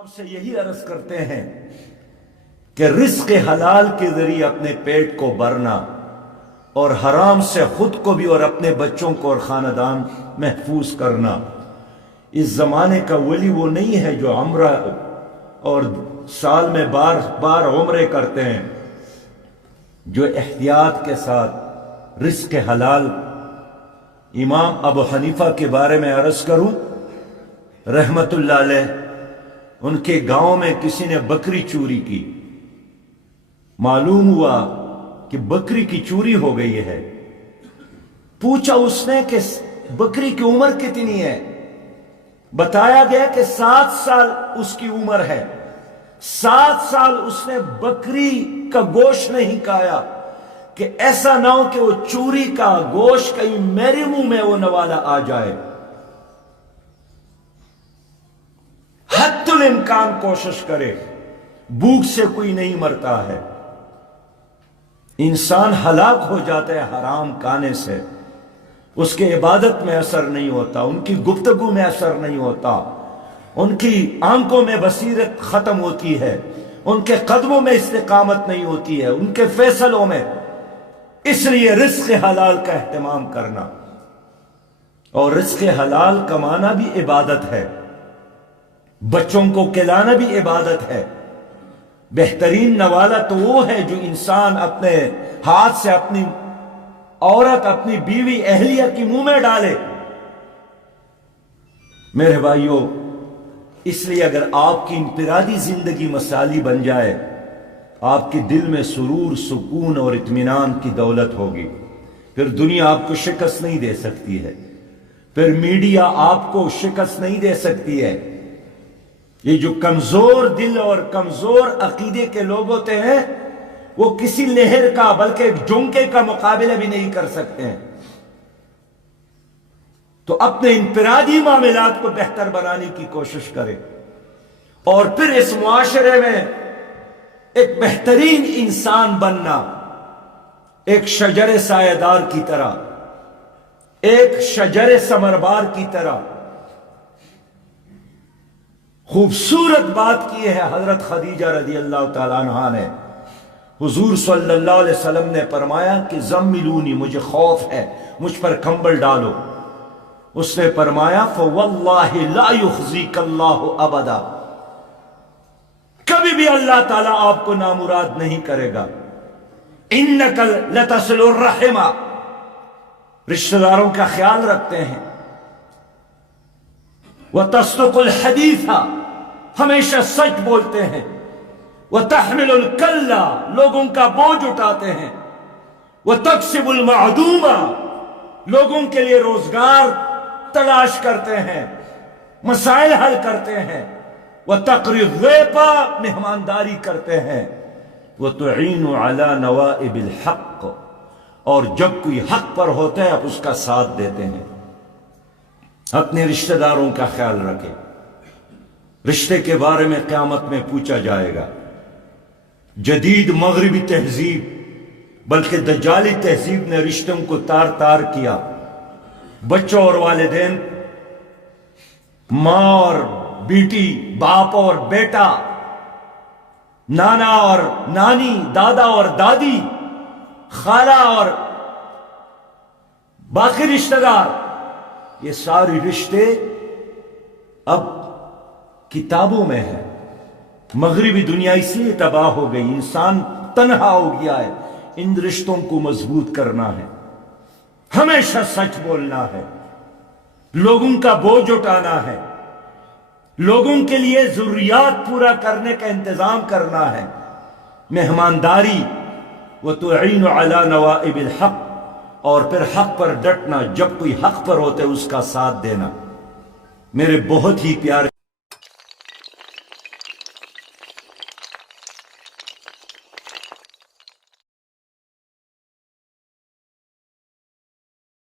آپ سے یہی عرض کرتے ہیں کہ رزق حلال کے ذریعے اپنے پیٹ کو بھرنا اور حرام سے خود کو بھی اور اپنے بچوں کو اور خاندان محفوظ کرنا۔ اس زمانے کا ولی وہ نہیں ہے جو عمرہ اور سال میں بار عمرے کرتے ہیں، جو احتیاط کے ساتھ رزق حلال۔ امام ابو حنیفہ کے بارے میں عرض کروں رحمت اللہ علیہ، ان کے گاؤں میں کسی نے بکری چوری کی، معلوم ہوا کہ بکری کی چوری ہو گئی ہے۔ پوچھا اس نے کہ بکری کی عمر کتنی ہے؟ بتایا گیا کہ 7 سال اس کی عمر ہے۔ 7 سال اس نے بکری کا گوشت نہیں کھایا کہ ایسا نہ ہو کہ وہ چوری کا گوشت کہیں میرے منہ میں وہ نوالا آ جائے۔ حد الامکان کوشش کرے، بھوک سے کوئی نہیں مرتا ہے۔ انسان ہلاک ہو جاتا ہے حرام کھانے سے، اس کے عبادت میں اثر نہیں ہوتا، ان کی گفتگو میں اثر نہیں ہوتا، ان کی آنکھوں میں بصیرت ختم ہوتی ہے، ان کے قدموں میں استقامت نہیں ہوتی ہے، ان کے فیصلوں میں۔ اس لیے رزق حلال کا اہتمام کرنا، اور رزق حلال کمانا بھی عبادت ہے، بچوں کو کھلانا بھی عبادت ہے۔ بہترین نوالا تو وہ ہے جو انسان اپنے ہاتھ سے اپنی عورت، اپنی بیوی، اہلیہ کی منہ میں ڈالے۔ میرے بھائیوں، اس لیے اگر آپ کی انفرادی زندگی مثالی بن جائے، آپ کے دل میں سرور، سکون اور اطمینان کی دولت ہوگی، پھر دنیا آپ کو شکست نہیں دے سکتی ہے، پھر میڈیا آپ کو شکست نہیں دے سکتی ہے۔ یہ جو کمزور دل اور کمزور عقیدے کے لوگ ہوتے ہیں، وہ کسی لہر کا بلکہ ایک جھونکے کا مقابلہ بھی نہیں کر سکتے ہیں۔ تو اپنے انفرادی معاملات کو بہتر بنانے کی کوشش کرے، اور پھر اس معاشرے میں ایک بہترین انسان بننا، ایک شجر سایہ دار کی طرح، ایک شجر ثمربار کی طرح۔ خوبصورت بات کی ہے حضرت خدیجہ رضی اللہ تعالیٰ عنہا نے۔ حضور صلی اللہ علیہ وسلم نے فرمایا کہ زملونی، مجھے خوف ہے، مجھ پر کمبل ڈالو۔ اس نے فرمایا فواللہ لا یخزیک اللہ ابدا، کبھی بھی اللہ تعالیٰ آپ کو نامراد نہیں کرے گا۔ انک لتصل الرحم، رشتہ داروں کا خیال رکھتے ہیں۔ وتصدق الحدیث، ہمیشہ سچ بولتے ہیں۔ وتحمل الکل، لوگوں کا بوجھ اٹھاتے ہیں۔ وتکسب المعدوم، لوگوں کے لیے روزگار تلاش کرتے ہیں، مسائل حل کرتے ہیں۔ وتقری الضیف، مہمانداری کرتے ہیں۔ وتعین علی نوائب الحق، اور جب کوئی حق پر ہوتا ہے آپ اس کا ساتھ دیتے ہیں۔ اپنے رشتہ داروں کا خیال رکھیں۔ رشتے کے بارے میں قیامت میں پوچھا جائے گا۔ جدید مغربی تہذیب بلکہ دجالی تہذیب نے رشتوں کو تار تار کیا۔ بچوں اور والدین، ماں اور بیٹی، باپ اور بیٹا، نانا اور نانی، دادا اور دادی، خالہ اور باقی رشتہ دار، یہ سارے رشتے اب کتابوں میں ہیں۔ مغربی دنیا اس لیے تباہ ہو گئی، انسان تنہا ہو گیا ہے۔ ان رشتوں کو مضبوط کرنا ہے، ہمیشہ سچ بولنا ہے، لوگوں کا بوجھ اٹھانا ہے، لوگوں کے لیے ضروریات پورا کرنے کا انتظام کرنا ہے، مہمانداری۔ وتعین علی نوائب الحق، اور پھر حق پر ڈٹنا، جب کوئی حق پر ہوتا ہے اس کا ساتھ دینا۔ میرے بہت ہی پیارے